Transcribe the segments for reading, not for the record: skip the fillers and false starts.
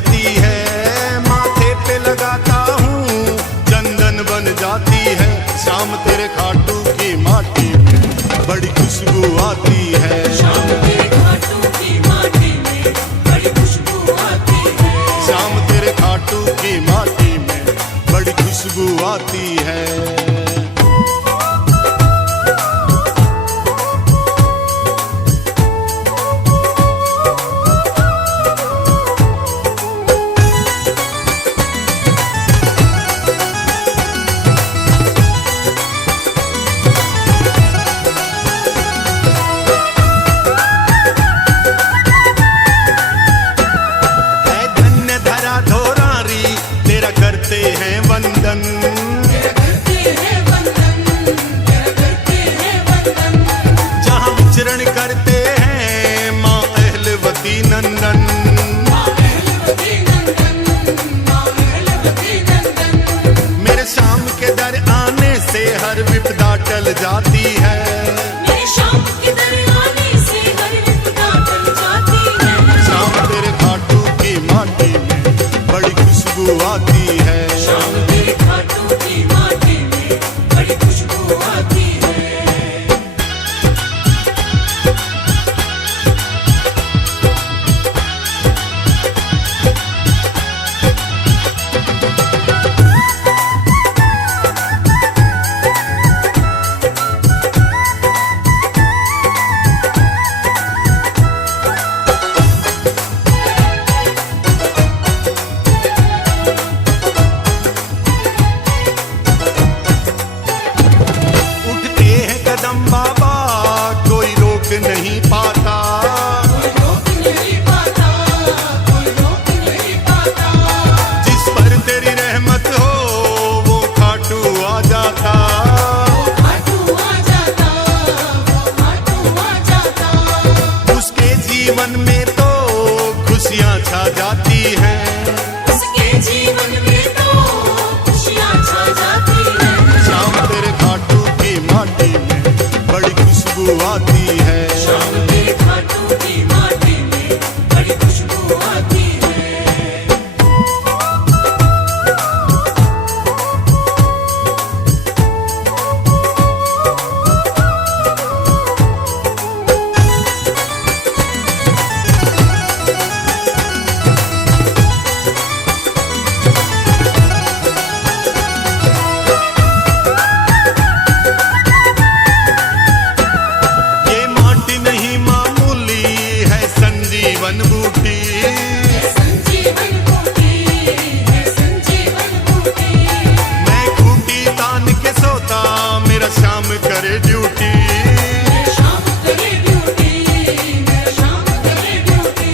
जाती है, माथे पे लगाता हूँ चंदन बन जाती है। शाम तेरे खाटू की माटी में बड़ी खुशबू आती है। शाम तेरे खाटू की माटी में बड़ी खुशबू आती है। शाम तेरे खाटू की माटी में बड़ी खुशबू आती है। करते हैं वंदन, करते हैं वंदन, करते हैं वंदन। जहाँ विचरण करते हैं माँ अहलवती नंदन। माँ अहलवती नंदन, माँ अहलवती नंदन। मेरे शाम के दर आने से हर विपदा टल जाती है। मेरे शाम के दर आने से हर विपदा टल जाती है। शाम तेरे खाटू की माटी में बड़ी खुशबू आती है। शाम तेरे खाटू की माटी में बड़ी खुशबू आती है। बाबा कोई रोक नहीं पाता, कोई रोक नहीं पाता, कोई रोक नहीं पाता। जिस पर तेरी रहमत हो वो खाटू आ जाता। वो खाटू आ जाता, वो खाटू आ जाता। उसके जीवन में तो खुशियाँ छा जाती हैं। उसके जीवन में तो खुशियाँ छा जाती हैं। शाम तेरे खाटू की माटी में बड़ी खुशबू आती है। शाम तेरे खाटू की माटी में बड़ी खुशबू आती है। संजीवन बूटी, संजीवन बूटी, संजीवन बूटी। मैं खूंटी तान के सोता मेरा शाम करे ड्यूटी। मेरा शाम करे ड्यूटी, मेरा शाम करे ड्यूटी।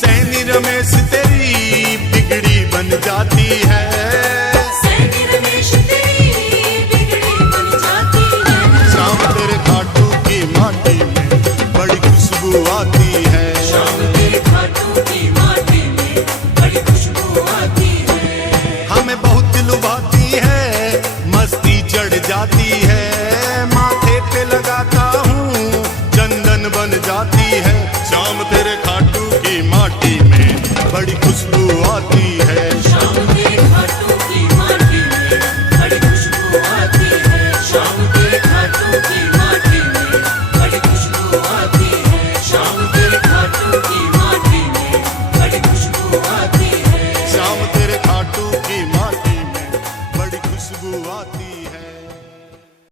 सैनी रमेश तेरी बिगड़ी बन जाती है। सैनी रमेश तेरी बिगड़ी बन जाती है। शाम तेरे खाटू की माटी में बड़ी खुशबू आती है। शाम तेरे खाटू की माटी में बड़ी खुशबू आती है। हमें बहुत लुभाती है, मस्ती चढ़ जाती है। माथे पे लगाता हूँ चंदन बन जाती है। शाम तेरे खाटू की माटी में बड़ी खुशबू आती है। शाम तेरे खाटू की माटी में बड़ी खुशबू आती है। शाम तेरे खाटू की माटी में बड़ी खुशबू आती है। शाम तेरे खाटू की